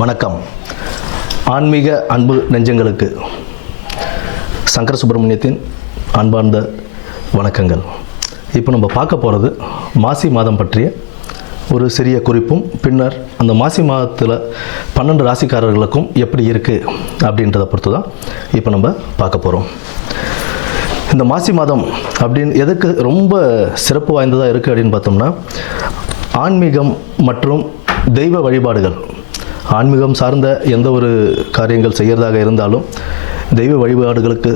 வணக்கம். ஆன்மீக அன்பு நெஞ்சங்களுக்கு சங்கர சுப்பிரமணியத்தின் அன்பார்ந்த வணக்கங்கள். இப்போ நம்ம பார்க்க போகிறது மாசி மாதம் பற்றிய ஒரு சிறிய குறிப்பும், பின்னர் அந்த மாசி மாதத்தில் 12 ராசிக்காரர்களுக்கும் எப்படி இருக்குது அப்படின்றத பொறுத்து தான் இப்போ நம்ம பார்க்க போகிறோம். இந்த மாசி மாதம் அப்படின்னு எதுக்கு ரொம்ப சிறப்பு வாய்ந்ததாக இருக்குது அப்படின்னு பார்த்தோம்னா, ஆன்மீகம் மற்றும் தெய்வ வழிபாடுகள், ஆன்மீகம் சார்ந்த எந்த ஒரு காரியங்கள் செய்கிறதாக இருந்தாலும் தெய்வ வழிபாடுகளுக்கு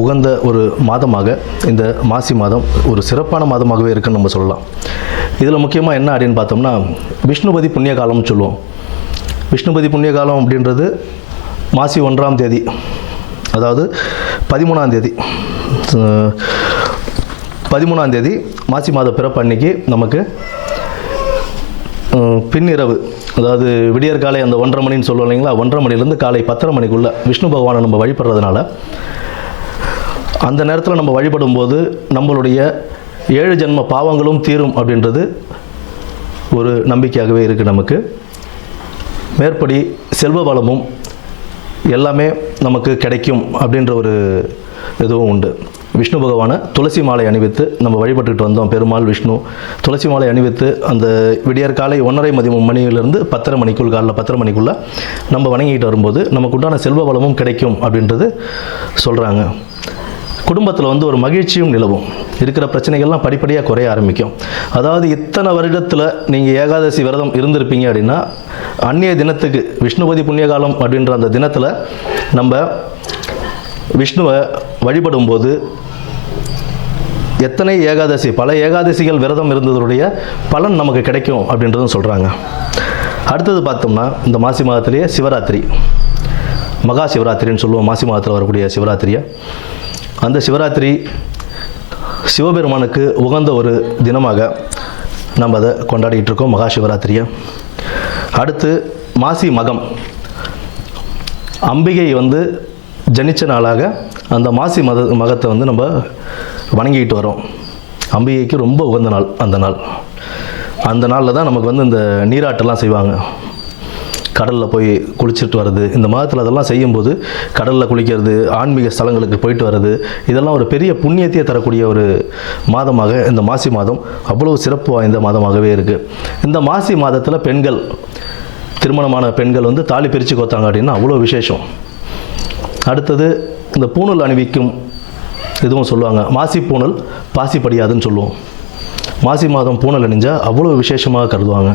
உகந்த ஒரு மாதமாக இந்த மாசி மாதம் ஒரு சிறப்பான மாதமாகவே இருக்குன்னு நம்ம சொல்லலாம். இதில் முக்கியமாக என்ன அப்படின்னு பார்த்தோம்னா, விஷ்ணுபதி புண்ணிய காலம்னு சொல்லுவோம். விஷ்ணுபதி புண்ணிய காலம் அப்படின்றது மாசி 1ஆம் தேதி, அதாவது 13ஆம் தேதி மாசி மாத பிறப்பு அன்னைக்கு நமக்கு பின்னிரவு, அதாவது விடியற்காலை அந்த 1:30 மணின்னு சொல்லுவோம் இல்லைங்களா, 1:30 மணிலேருந்து காலை 10:30 மணிக்குள்ளே விஷ்ணு பகவானை நம்ம வழிபடுறதுனால அந்த நேரத்தில் நம்ம வழிபடும் போது நம்மளுடைய 7 ஜென்ம பாவங்களும் தீரும் அப்படின்றது ஒரு நம்பிக்கையாகவே இருக்குது நமக்கு. மேற்படி செல்வ வளமும் எல்லாமே நமக்கு கிடைக்கும் அப்படின்ற ஒரு இதுவும் உண்டு. விஷ்ணு பகவானை துளசி மாலை அணிவித்து நம்ம வழிபட்டுக்கிட்டு வந்தோம். பெருமாள் விஷ்ணு துளசி மாலை அணிவித்து அந்த விடியற்காலை 1:30 மணியிலிருந்து 10:30 மணிக்குள், காலைல 10:30 மணிக்குள்ளே நம்ம வணங்கிட்டு வரும்போது நமக்கு உண்டான செல்வ வளமும் கிடைக்கும் அப்படின்றது சொல்கிறாங்க. குடும்பத்தில் ஒரு மகிழ்ச்சியும் நிலவும், இருக்கிற பிரச்சனைகள்லாம் படிப்படியாக குறைய ஆரம்பிக்கும். அதாவது இத்தனை வருடத்தில் நீங்கள் ஏகாதசி விரதம் இருந்திருப்பீங்க அப்படின்னா, அந்நிய தினத்துக்கு விஷ்ணுபதி புண்ணியகாலம் அப்படின்ற அந்த தினத்தில் நம்ம விஷ்ணுவை வழிபடும் போது எத்தனை ஏகாதசி, பல ஏகாதசிகள் விரதம் இருந்ததுடைய பலன் நமக்கு கிடைக்கும் அப்படின்றதும் சொல்கிறாங்க. அடுத்தது பார்த்தோம்னா, இந்த மாசி மாதத்திலேயே சிவராத்திரி, மகா சிவராத்திரின்னு சொல்லுவோம். மாசி மாதத்தில் வரக்கூடிய சிவராத்திரியை, அந்த சிவராத்திரி சிவபெருமானுக்கு உகந்த ஒரு தினமாக நம்ம அதை கொண்டாடிக்கிட்டு இருக்கோம், மகா சிவராத்திரியை. அடுத்து மாசி மகம், அம்பிகை ஜனிச்ச நாளாக அந்த மாசி மகத்தை நம்ம வணங்கிக்கிட்டு வரோம். அம்பிகைக்கு ரொம்ப உகந்த நாள் அந்த நாளில் தான் நமக்கு இந்த நீராட்டெல்லாம் செய்வாங்க. கடலில் போய் குளிச்சுட்டு வர்றது, இந்த மாதத்தில் அதெல்லாம் செய்யும்போது கடலில் குளிக்கிறது, ஆன்மீக ஸ்தலங்களுக்கு போயிட்டு வர்றது, இதெல்லாம் ஒரு பெரிய புண்ணியத்தையே தரக்கூடிய ஒரு மாதமாக இந்த மாசி மாதம் அவ்வளோ சிறப்பு வாய்ந்த மாதமாகவே இருக்குது. இந்த மாசி மாதத்தில் பெண்கள், திருமணமான பெண்கள் தாலி பிரித்து கோத்தாங்க அப்படின்னா அவ்வளோ விசேஷம். அடுத்தது இந்த பூணல் அணிவிக்கும் இதுவும் சொல்லுவாங்க. மாசி பூணல் பாசி படியாதுன்னு சொல்லுவோம். மாசி மாதம் பூணல் அணிஞ்சால் அவ்வளோ விசேஷமாக கருதுவாங்க.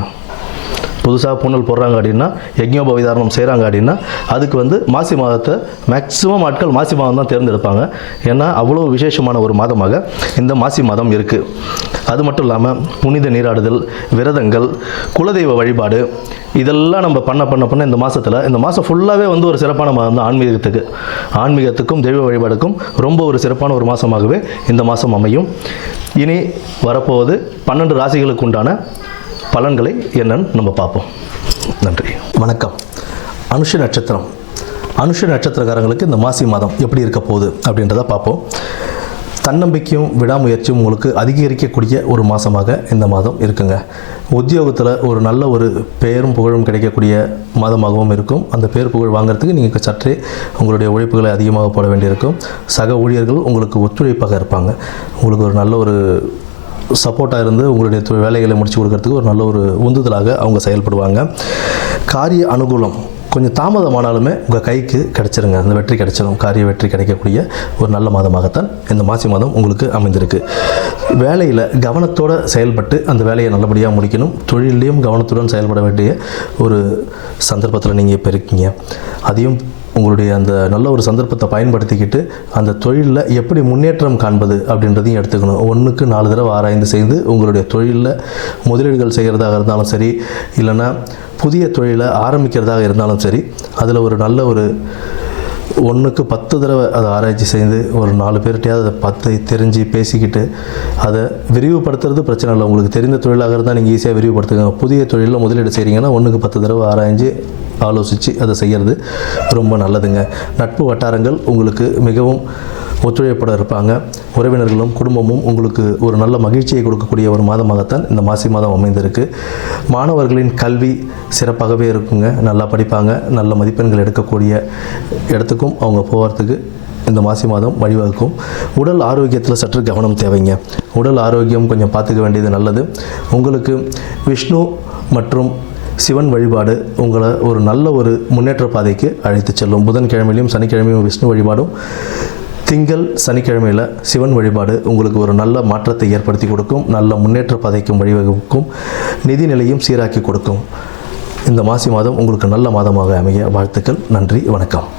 புதுசாக பூணல் போடுறாங்க அப்படின்னா, யஜ்ஞோபவிதாரணம் செய்கிறாங்க அப்படின்னா, அதுக்கு மாசி மாதத்தை மேக்ஸிமம் ஆட்கள் மாசி மாதம் தான் தேர்ந்தெடுப்பாங்க. ஏன்னா அவ்வளோ விசேஷமான ஒரு மாதமாக இந்த மாசி மாதம் இருக்குது. அது மட்டும் இல்லாமல் புனித நீராடுதல், விரதங்கள், குலதெய்வ வழிபாடு, இதெல்லாம் நம்ம பண்ண இந்த மாதத்தில், இந்த மாதம் ஃபுல்லாகவே ஒரு சிறப்பான மாதம் தான். ஆன்மீகத்துக்கும் தெய்வ வழிபாடுக்கும் ரொம்ப ஒரு சிறப்பான ஒரு மாதமாகவே இந்த மாதம் அமையும். இனி வரப்போவது 12 ராசிகளுக்கு உண்டான பலன்களை என்னன்னு நம்ம பார்ப்போம். நன்றி, வணக்கம். அனுஷ நட்சத்திரக்காரங்களுக்கு இந்த மாசி மாதம் எப்படி இருக்க போகுது அப்படின்றத பார்ப்போம். தன்னம்பிக்கையும் விடாமுயற்சியும் உங்களுக்கு அதிகரிக்கக்கூடிய ஒரு மாதமாக இந்த மாதம் இருக்குங்க. உத்தியோகத்தில் ஒரு நல்ல ஒரு பெயரும் புகழும் கிடைக்கக்கூடிய மாதமாகவும் இருக்கும். அந்த பேர் புகழ் வாங்குறதுக்கு நீங்கள் சற்றே உங்களுடைய உழைப்புகளை அதிகமாக போட வேண்டியிருக்கும். சக ஊழியர்கள் உங்களுக்கு ஒத்துழைப்பாக இருப்பாங்க. உங்களுக்கு ஒரு நல்ல ஒரு சப்போர்ட்டாக இருந்து உங்களுடைய வேலைகளை முடிச்சு கொடுக்கறதுக்கு ஒரு நல்ல ஒரு உந்துதலாக அவங்க செயல்படுவாங்க. காரிய அனுகூலம் கொஞ்சம் தாமதமானாலுமே உங்கள் கைக்கு கிடச்சிருங்க, அந்த வெற்றி கிடச்சிடும். காரிய வெற்றி கிடைக்கக்கூடிய ஒரு நல்ல மாதமாகத்தான் இந்த மாசி மாதம் உங்களுக்கு அமைந்திருக்கு. வேலையில் கவனத்தோடு செயல்பட்டு அந்த வேலையை நல்லபடியாக முடிக்கணும். தொழிலையும் கவனத்துடன் செயல்பட வேண்டிய ஒரு சந்தர்ப்பத்தில் நீங்கள் இப்போ இருக்கீங்க. அதையும் உங்களுடைய அந்த நல்ல ஒரு சந்தர்ப்பத்தை பயன்படுத்திக்கிட்டு அந்த தொழிலில் எப்படி முன்னேற்றம் காண்பது அப்படின்றதையும் எடுத்துக்கணும். 1க்கு 4 தடவை ஆராய்ந்து செய்து உங்களுடைய தொழிலில் முதலீடுகள் செய்கிறதாக இருந்தாலும் சரி, இல்லைன்னா புதிய தொழிலை ஆரம்பிக்கிறதாக இருந்தாலும் சரி, அதில் ஒரு நல்ல ஒரு 1க்கு 10 தடவை அதை ஆராய்ச்சி செய்து ஒரு 4 பேர்கிட்டையாவது அதை பார்த்து தெரிஞ்சு பேசிக்கிட்டு அதை விரிவுபடுத்துறது பிரச்சனை இல்லை. உங்களுக்கு தெரிந்த தொழிலாக இருந்தால் நீங்கள் ஈஸியாக விரிவுபடுத்துங்க. புதிய தொழிலில் முதலீடு செய்கிறீங்கன்னா 1க்கு 10 தடவை ஆராய்ஞ்சு ஆலோசித்து அதை செய்கிறது ரொம்ப நல்லதுங்க. நட்பு வட்டாரங்கள் உங்களுக்கு மிகவும் ஒத்துழைப்போடு இருப்பாங்க. உறவினர்களும் குடும்பமும் உங்களுக்கு ஒரு நல்ல மகிழ்ச்சியை கொடுக்கக்கூடிய ஒரு மாதமாகத்தான் இந்த மாசி மாதம் அமைந்திருக்கு. மாணவர்களின் கல்வி சிறப்பாகவே இருக்குங்க. நல்லா படிப்பாங்க. நல்ல மதிப்பெண்கள் எடுக்கக்கூடிய இடத்துக்கும் அவங்க போகிறதுக்கு இந்த மாசி மாதம் வழிவகுக்கும். உடல் ஆரோக்கியத்தில் சற்று கவனம் தேவைங்க. உடல் ஆரோக்கியம் கொஞ்சம் பார்த்துக்க வேண்டியது நல்லது. உங்களுக்கு விஷ்ணு மற்றும் சிவன் வழிபாடு உங்களை ஒரு நல்ல ஒரு முன்னேற்ற பாதைக்கு அழைத்து செல்லும். புதன்கிழமையிலும் சனிக்கிழமையும் விஷ்ணு வழிபாடும், திங்கள் சனிக்கிழமையில் சிவன் வழிபாடு உங்களுக்கு ஒரு நல்ல மாற்றத்தை ஏற்படுத்தி கொடுக்கும். நல்ல முன்னேற்ற பாதைக்கும் வழிவகுக்கும். நிதி நிலையும் சீராக்கி கொடுக்கும். இந்த மாசி மாதம் உங்களுக்கு நல்ல மாதமாக அமைய வாழ்த்துக்கள். நன்றி, வணக்கம்.